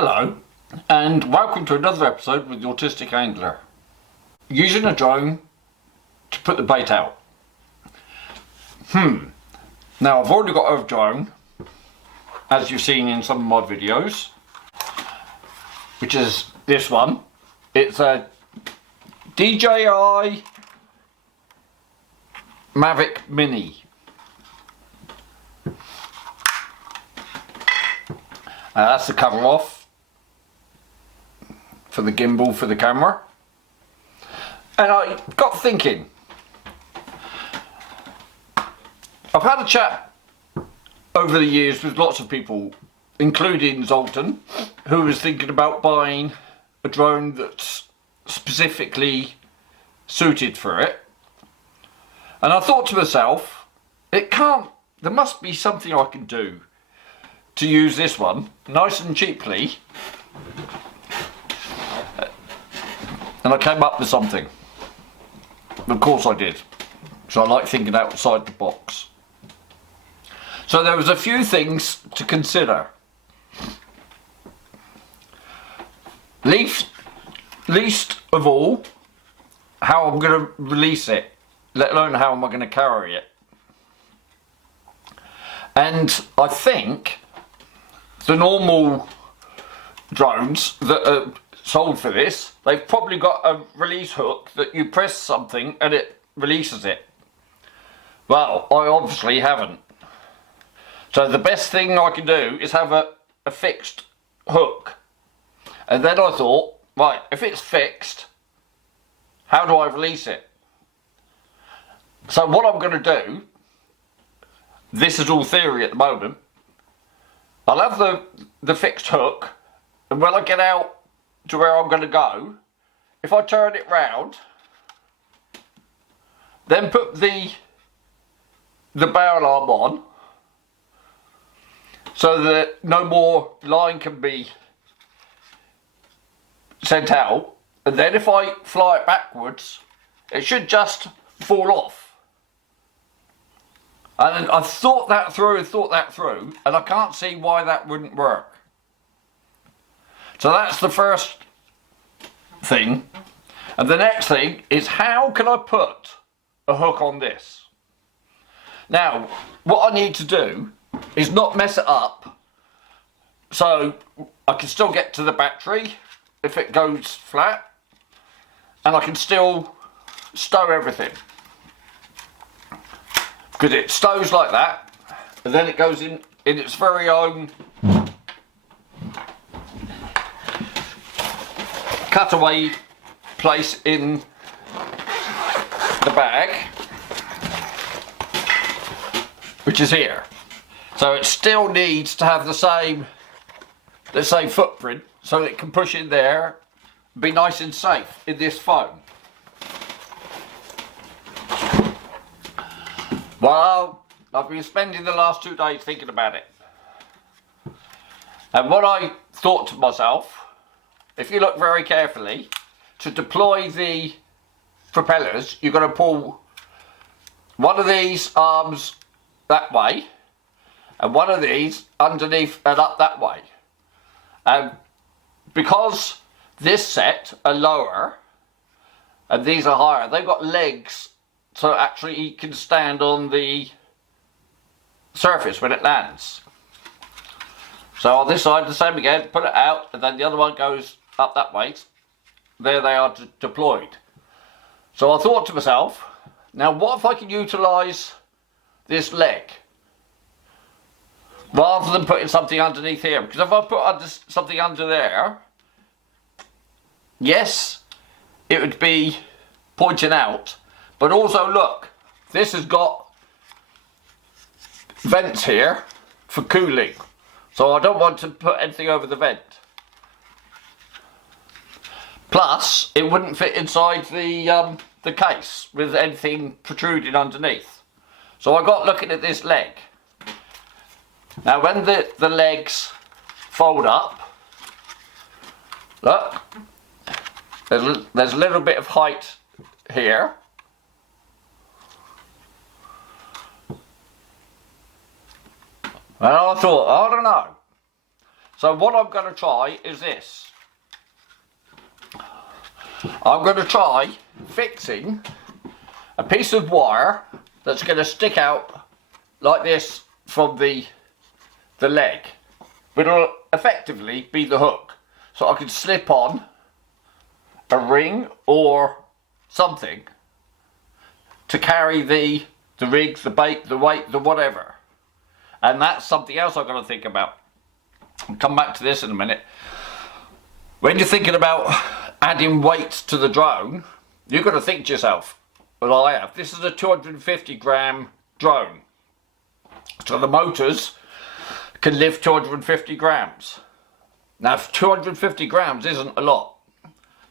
Hello, and welcome to another episode with the Autistic Angler. Using a drone to put the bait out. Now I've already got a drone, as you've seen in some of my videos, which is this one. It's a DJI Mavic Mini. That's the cover off for the gimbal for the camera. And I got thinking, I've had a chat over the years with lots of people, including Zoltan, who was thinking about buying a drone that's specifically suited for it. And I thought to myself, there must be something I can do to use this one nice and cheaply. And I came up with something. Of course I did. So I like thinking outside the box. So there was a few things to consider. Least of all, how I'm going to release it, let alone how am I going to carry it. And I think the normal drones that are sold for this, they've probably got a release hook that you press something and it releases it. Well, I obviously haven't. So the best thing I can do is have a fixed hook. And then I thought, right, if it's fixed, how do I release it? So what I'm going to do, this is all theory at the moment, I'll have the fixed hook, and when I get out to where I'm going to go, if I turn it round, then put the barrel arm on, so that no more line can be sent out, and then if I fly it backwards, it should just fall off. And I've thought that through, and I can't see why that wouldn't work. So that's the first thing. And the next thing is, how can I put a hook on this? Now, what I need to do is not mess it up, so I can still get to the battery if it goes flat, and I can still stow everything. Because it stows like that, and then it goes in its very own cutaway place in the bag, which is here. So it still needs to have the same, let's say, footprint, so it can push in there, be nice and safe in this foam. Well, I've been spending the last 2 days thinking about it. And what I thought to myself, if you look very carefully, to deploy the propellers, you're going to pull one of these arms that way, and one of these underneath and up that way. And because this set are lower, and these are higher, they've got legs, so actually he can stand on the surface when it lands. So on this side, the same again, put it out, and then the other one goes up that way. There they are deployed. So I thought to myself, now what if I can utilise this leg rather than putting something underneath here? Because if I put something under there, yes, it would be pointing out, but also look, this has got vents here for cooling, so I don't want to put anything over the vent. Plus, it wouldn't fit inside the case with anything protruding underneath. So I got looking at this leg. Now when the legs fold up, look, there's a little bit of height here. And I thought, I don't know. So what I'm going to try is this. I'm going to try fixing a piece of wire that's going to stick out like this from the leg. But it'll effectively be the hook. So I can slip on a ring or something to carry the rig, the bait, the weight, the whatever. And that's something else I've got to think about. I'll come back to this in a minute. When you're thinking about adding weight to the drone, you've got to think to yourself, well, I have. This is a 250 gram drone. So the motors can lift 250 grams. Now, 250 grams isn't a lot.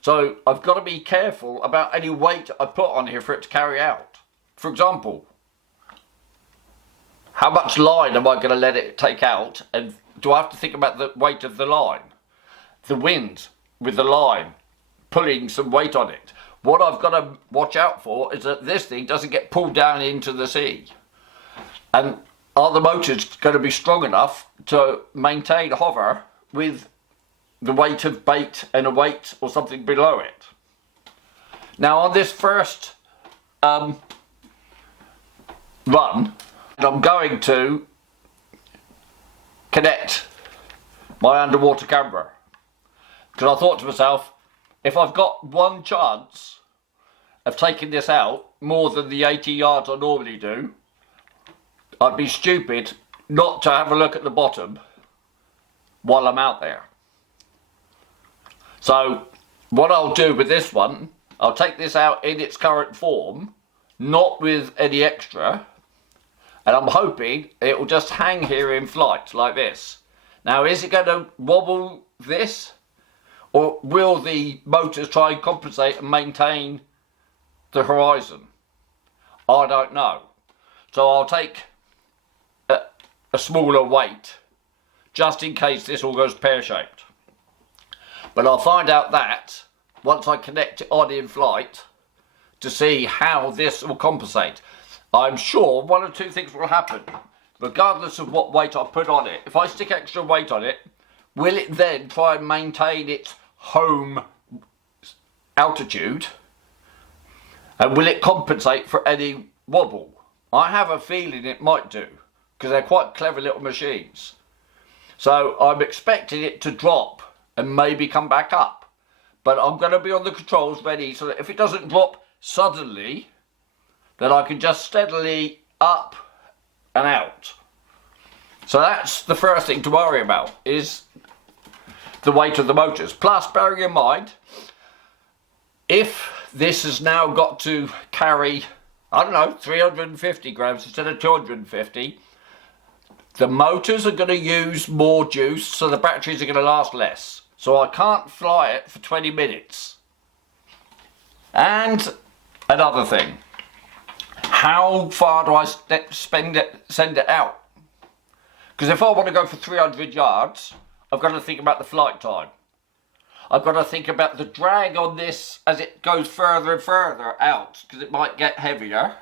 So I've got to be careful about any weight I put on here for it to carry out. For example, how much line am I going to let it take out? And do I have to think about the weight of the line? The wind with the line, pulling some weight on it. What I've got to watch out for is that this thing doesn't get pulled down into the sea. And are the motors going to be strong enough to maintain hover with the weight of bait and a weight or something below it? Now on this first run, I'm going to connect my underwater camera, because I thought to myself, if I've got one chance of taking this out more than the 80 yards I normally do, I'd be stupid not to have a look at the bottom while I'm out there. So what I'll do with this one, I'll take this out in its current form, not with any extra, and I'm hoping it will just hang here in flight like this. Now, is it going to wobble this, or will the motors try and compensate and maintain the horizon? I don't know. So I'll take a smaller weight just in case this all goes pear-shaped. But I'll find out that once I connect it on in flight to see how this will compensate. I'm sure one or two things will happen, regardless of what weight I put on it. If I stick extra weight on it, will it then try and maintain its home altitude? And will it compensate for any wobble? I have a feeling it might do, because they're quite clever little machines. So I'm expecting it to drop and maybe come back up. But I'm going to be on the controls ready so that if it doesn't drop suddenly, then I can just steadily up and out. So that's the first thing to worry about, is the weight of the motors. Plus, bearing in mind, if this has now got to carry, I don't know, 350 grams instead of 250, the motors are going to use more juice, so the batteries are going to last less. So I can't fly it for 20 minutes. And another thing, how far do I send it out? Because if I want to go for 300 yards, I've got to think about the flight time. I've got to think about the drag on this as it goes further and further out, because it might get heavier.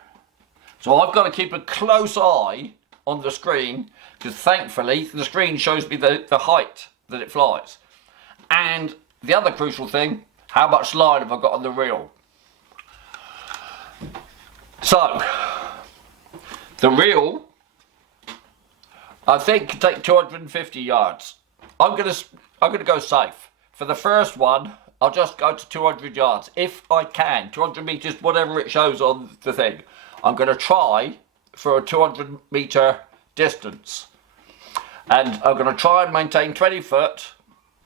So I've got to keep a close eye on the screen, because thankfully the screen shows me the height that it flies. And the other crucial thing, how much line have I got on the reel? So, the reel, I think, can take 250 yards. I'm gonna go safe. For the first one, I'll just go to 200 yards, if I can. 200 meters, whatever it shows on the thing. I'm gonna try for a 200 meter distance. And I'm gonna try and maintain 20 foot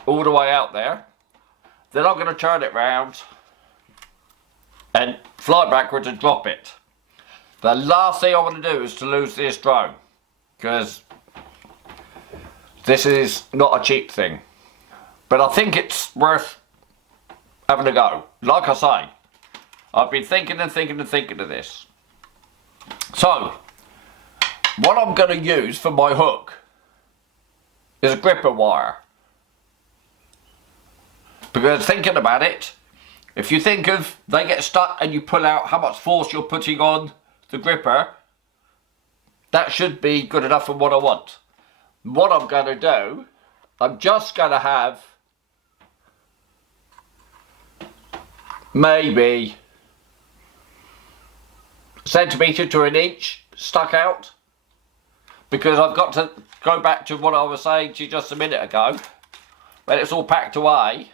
all the way out there. Then I'm gonna turn it round and fly backwards and drop it. The last thing I want to do is to lose this drone, because this is not a cheap thing. But I think it's worth having a go. Like I say, I've been thinking of this. So, what I'm going to use for my hook is a gripper wire. Because thinking about it, if you think of they get stuck and you pull out how much force you're putting on the gripper, that should be good enough for what I want. What I'm going to do I'm just going to have maybe a centimetre to an inch stuck out, because I've got to go back to what I was saying to you just a minute ago. When it's all packed away,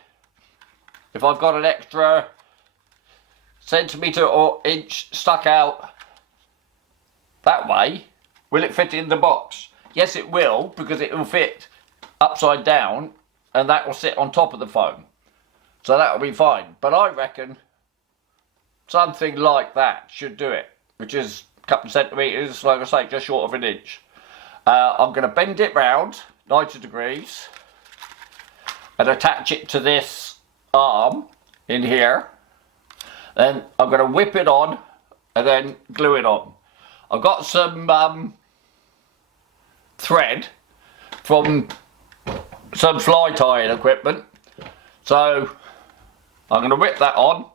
if I've got an extra centimetre or inch stuck out that way, will it fit in the box? Yes, it will, because it will fit upside down and that will sit on top of the foam. So that will be fine. But I reckon something like that should do it, which is a couple of centimetres, like I say, just short of an inch. I'm going to bend it round 90 degrees and attach it to this arm in here. Then I'm going to whip it on and then glue it on. I've got some thread from some fly tying equipment, so I'm going to whip that on.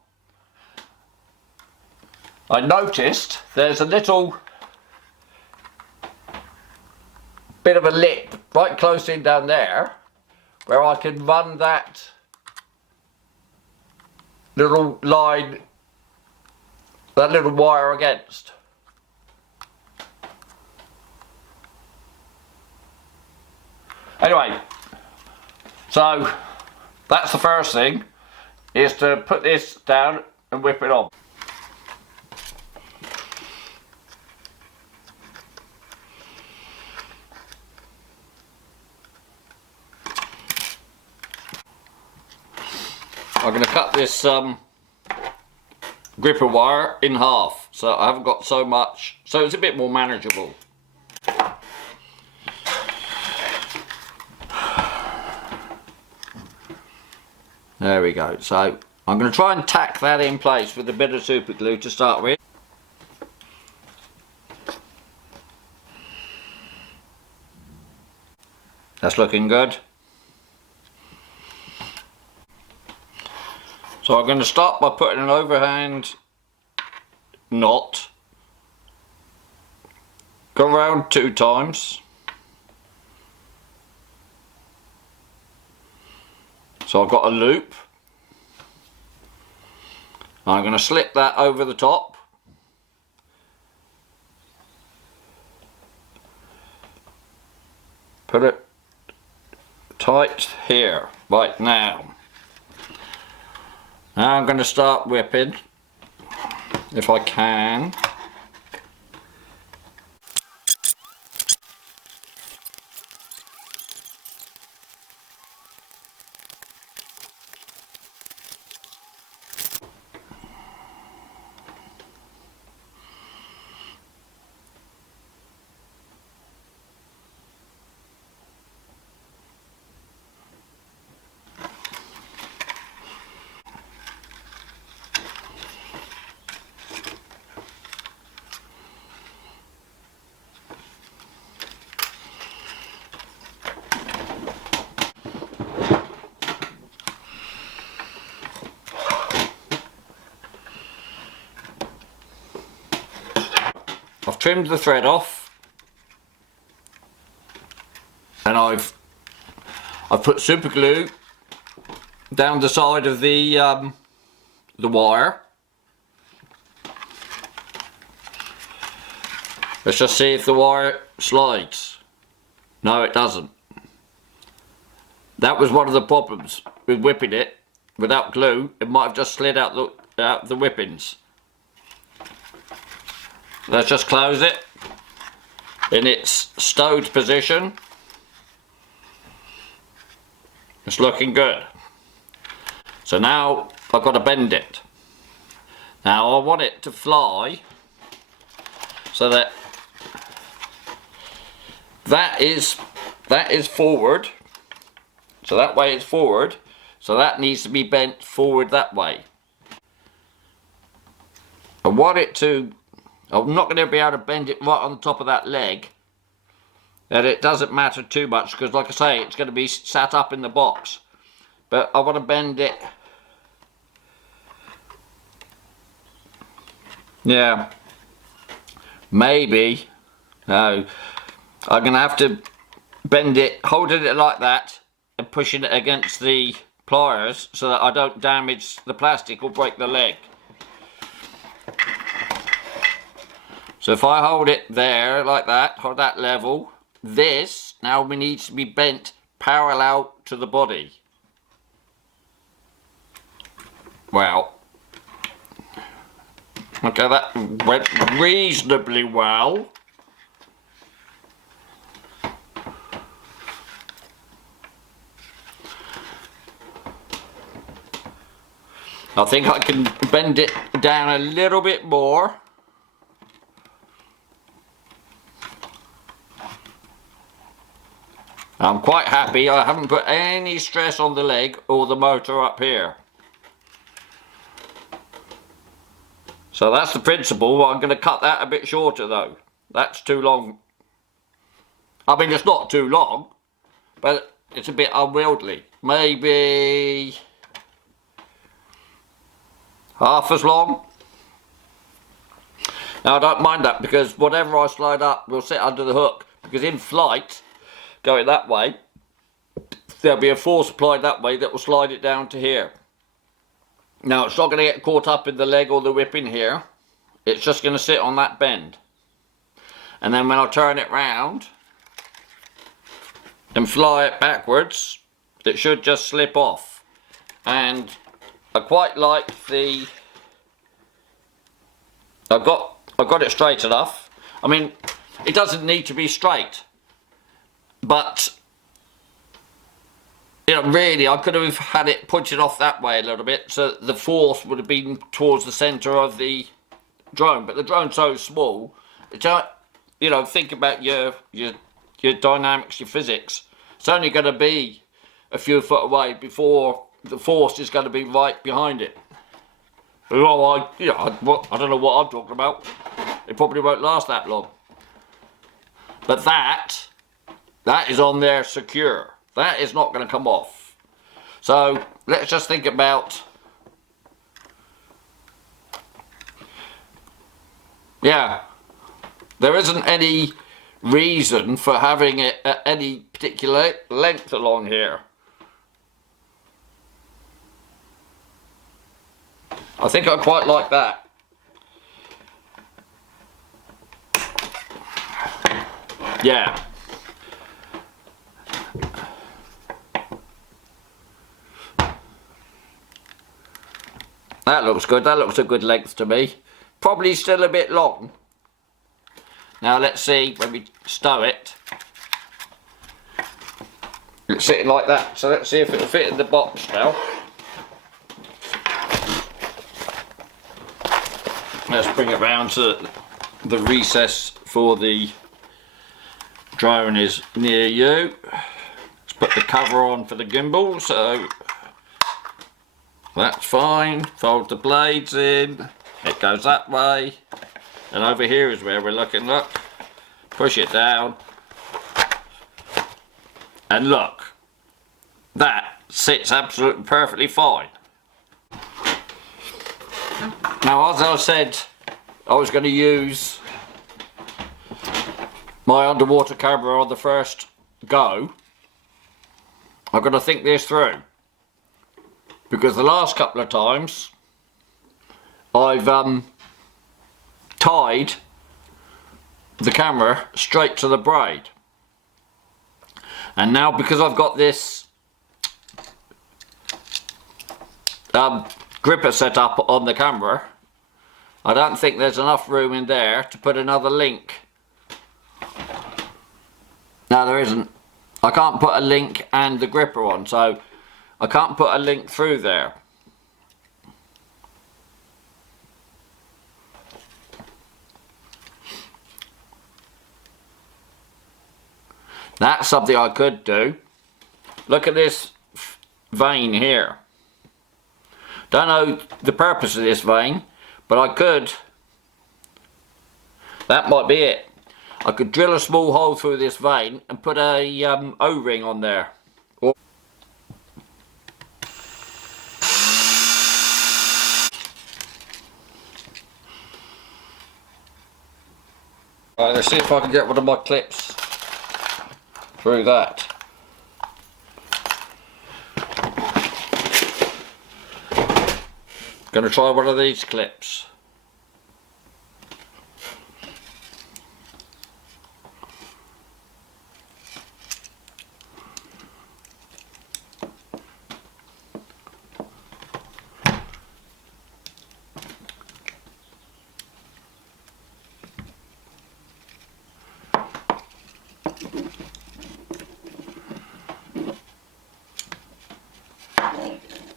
I noticed there's a little bit of a lip right close in down there where I can run that little line, that little wire against. Anyway, so that's the first thing, is to put this down and whip it on. I'm going to cut this gripper wire in half, so I haven't got so much, so it's a bit more manageable. There we go. So I'm going to try and tack that in place with a bit of super glue to start with. That's looking good. So I'm going to start by putting an overhand knot, go around 2 times. So I've got a loop. I'm going to slip that over the top. Put it tight here, right now. Now I'm going to start whipping, if I can. I've trimmed the thread off, and I've put super glue down the side of the wire. Let's just see if the wire slides. No, it doesn't. That was one of the problems with whipping it without glue. It might have just slid out the whippings. Let's just close it in its stowed position. It's looking good. So now I've got to bend it. Now I want it to fly so that that is forward. So that way it's forward. So that needs to be bent forward that way. I want it to, I'm not going to be able to bend it right on the top of that leg. And it doesn't matter too much because, like I say, it's going to be sat up in the box. But I want to bend it. Yeah. Maybe. No. I'm going to have to bend it, holding it like that, and pushing it against the pliers so that I don't damage the plastic or break the leg. So if I hold it there like that, hold that level, this now needs to be bent parallel to the body. Well, okay, that went reasonably well. I think I can bend it down a little bit more. I'm quite happy. I haven't put any stress on the leg or the motor up here. So that's the principle. I'm going to cut that a bit shorter though. That's too long. I mean, it's not too long, but it's a bit unwieldy. Maybe half as long. Now I don't mind that because whatever I slide up will sit under the hook, because in flight, going that way, there'll be a force applied that way that will slide it down to here. Now it's not going to get caught up in the leg or the whip in here. It's just going to sit on that bend. And then when I turn it round and fly it backwards, it should just slip off. And I quite like the... I've got it straight enough. I mean, it doesn't need to be straight. But, you know, really, I could have had it pointed off that way a little bit, so the force would have been towards the centre of the drone. But the drone's so small, you know, think about your dynamics, your physics. It's only going to be a few foot away before the force is going to be right behind it. Well, I don't know what I'm talking about. It probably won't last that long. But that is on there secure. That is not going to come off. So let's just think about, yeah, there isn't any reason for having it at any particular length along here. I think I quite like that. Yeah. That looks good. That looks a good length to me. Probably still a bit long. Now let's see when we stow it. It's sitting like that. So let's see if it'll fit in the box now. Let's bring it round to the recess for the drone is near you. Let's put the cover on for the gimbal, so that's fine. Fold the blades in. It goes that way. And over here is where we're looking, look. Push it down. And look. That sits absolutely perfectly fine. Now, as I said, I was going to use my underwater camera on the first go. I've got to think this through, because the last couple of times I've tied the camera straight to the braid, and now because I've got this gripper set up on the camera, I don't think there's enough room in there to put another link. No, there isn't. I can't put a link and the gripper on, so I can't put a link through there. That's something I could do. Look at this vein here. Don't know the purpose of this vein, but I could. That might be it. I could drill a small hole through this vein and put a O-ring on there. Right, let's see if I can get one of my clips through that. Going to try one of these clips.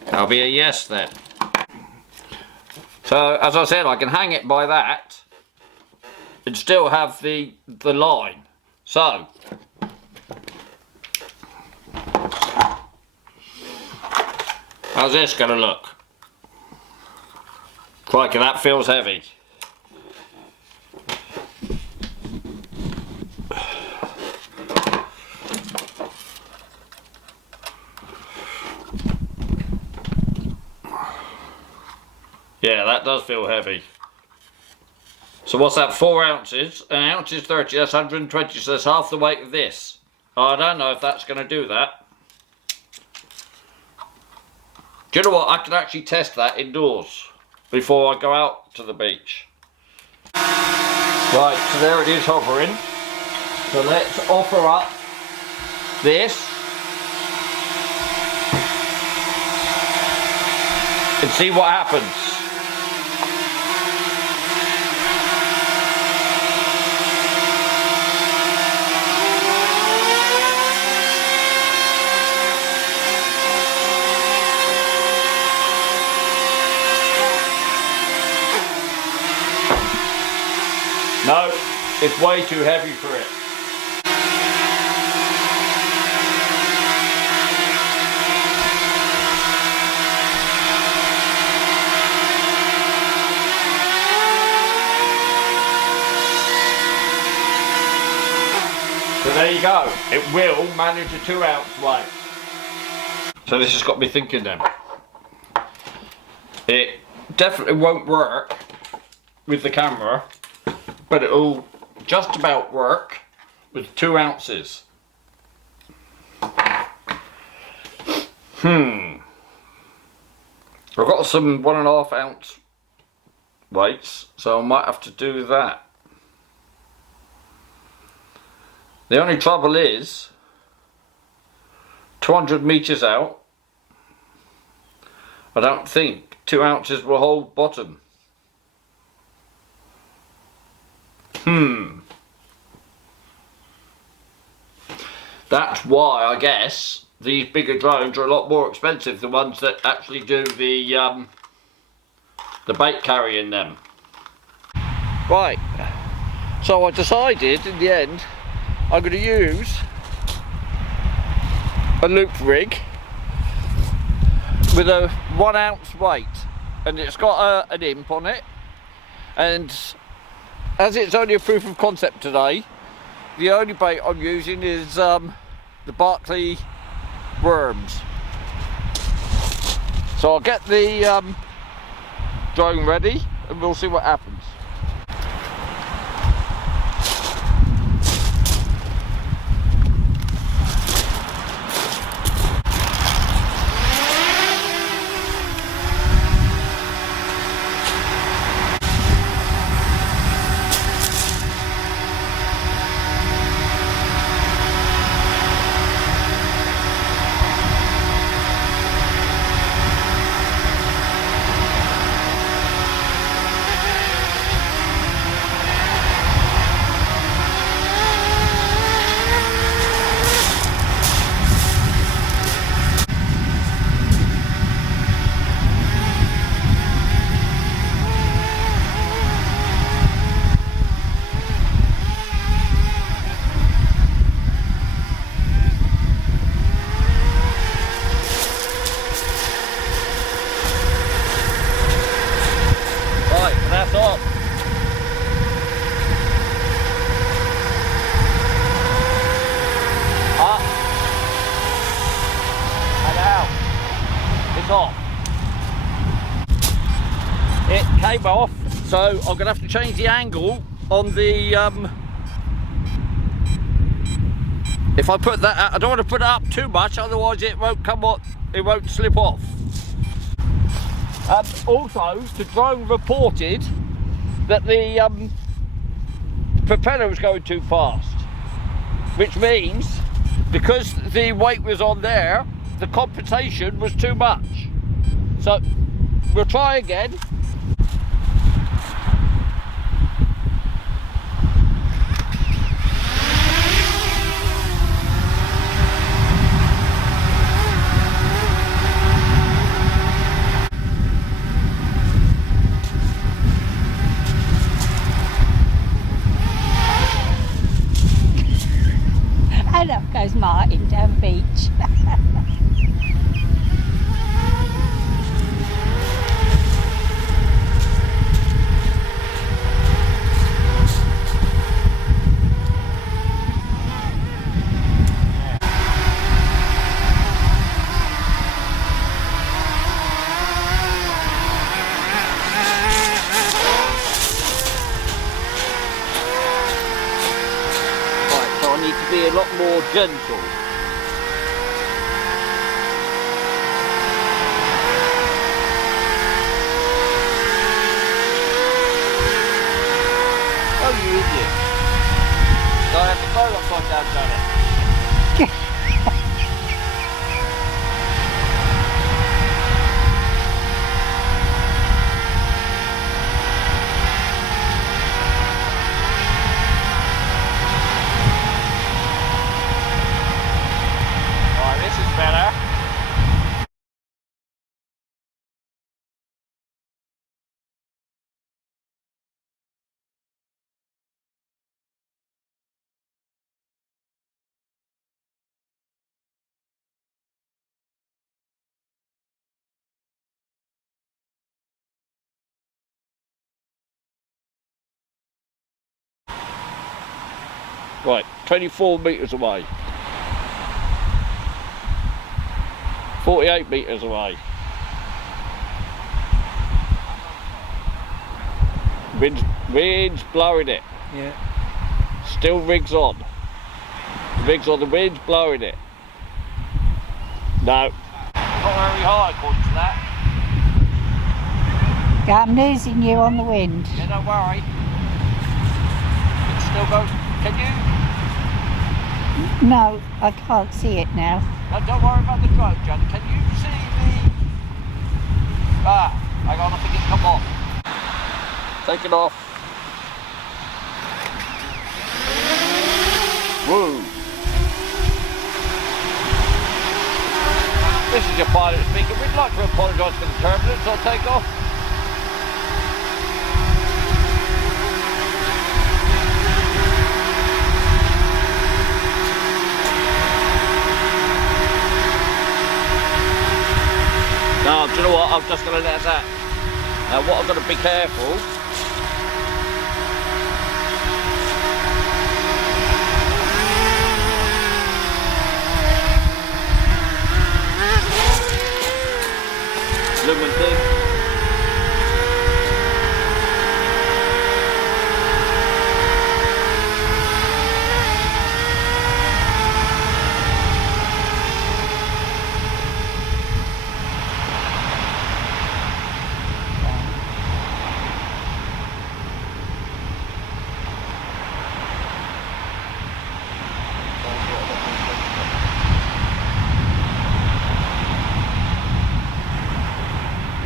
That'll be a yes then. So as I said, I can hang it by that and still have the line. So how's this going to look? Crikey, that feels heavy. Yeah, that does feel heavy. So what's that, 4 ounces? An ounce is 30, that's 120, so that's half the weight of this. I don't know if that's going to do that. Do you know what, I can actually test that indoors before I go out to the beach. Right, so there it is hovering. So let's offer up this and see what happens. No, it's way too heavy for it. So there you go, it will manage a 2 ounce weight. So this has got me thinking then. It definitely won't work with the camera, but it'll just about work with 2 ounces. I've got some 1.5 ounce weights, so I might have to do that. The only trouble is 200 meters out, I don't think 2 ounces will hold bottom. That's why I guess these bigger drones are a lot more expensive, the ones that actually do the bait carry in them. Right, so I decided in the end I'm going to use a loop rig with a 1 ounce weight, and it's got an imp on it, and as it's only a proof of concept today, the only bait I'm using is the Barkley worms. So I'll get the drone ready and we'll see what happens. It came off, so I'm going to have to change the angle on the if I put that out, I don't want to put it up too much, otherwise it won't come on, it won't slip off. Also, the drone reported that the propeller was going too fast, which means because the weight was on there, the compensation was too much. So we'll try again. And up goes Martin down the beach. Right, so I need to be a lot more gentle. Oh, you idiot. So I have to go upside down, don't it? Right, this is better. Right, 24 metres away. 48 metres away. Wind's blowing it. Yeah. Still rigs on. Rigs on, the wind's blowing it. No. Not very high according to that. Yeah, I'm losing you on the wind. Yeah, don't worry. It still goes. Can you? No, I can't see it now. No, don't worry about the drone, Johnny. Can you see the... Ah, hang on, I think it's come off. Take it off. Woo. This is your pilot speaking. We'd like to apologise for the turbulence on takeoff. No, do you know what? I'm just going to let that. Now, what I've got to be careful. Lumen thing.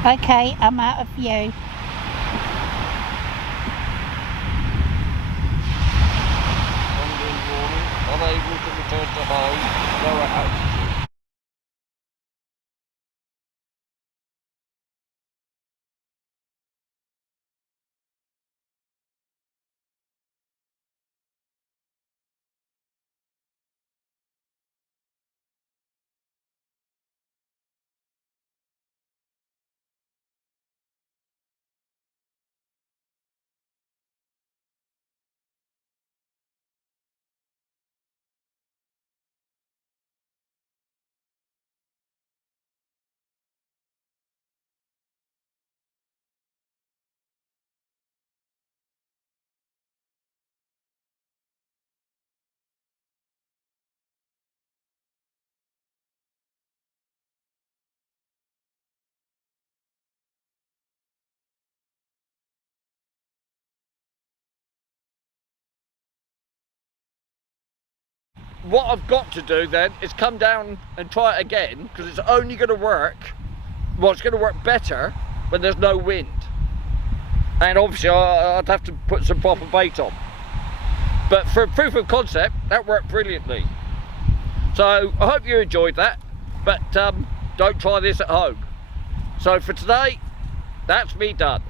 Okay, I'm out of view. Unable to return to home, lower altitude. what I've got to do then is come down and try it again, because it's only going to work, well, it's going to work better when there's no wind. And obviously I'd have to put some proper bait on. But for proof of concept, that worked brilliantly. So I hope you enjoyed that, but don't try this at home. So for today, that's me done.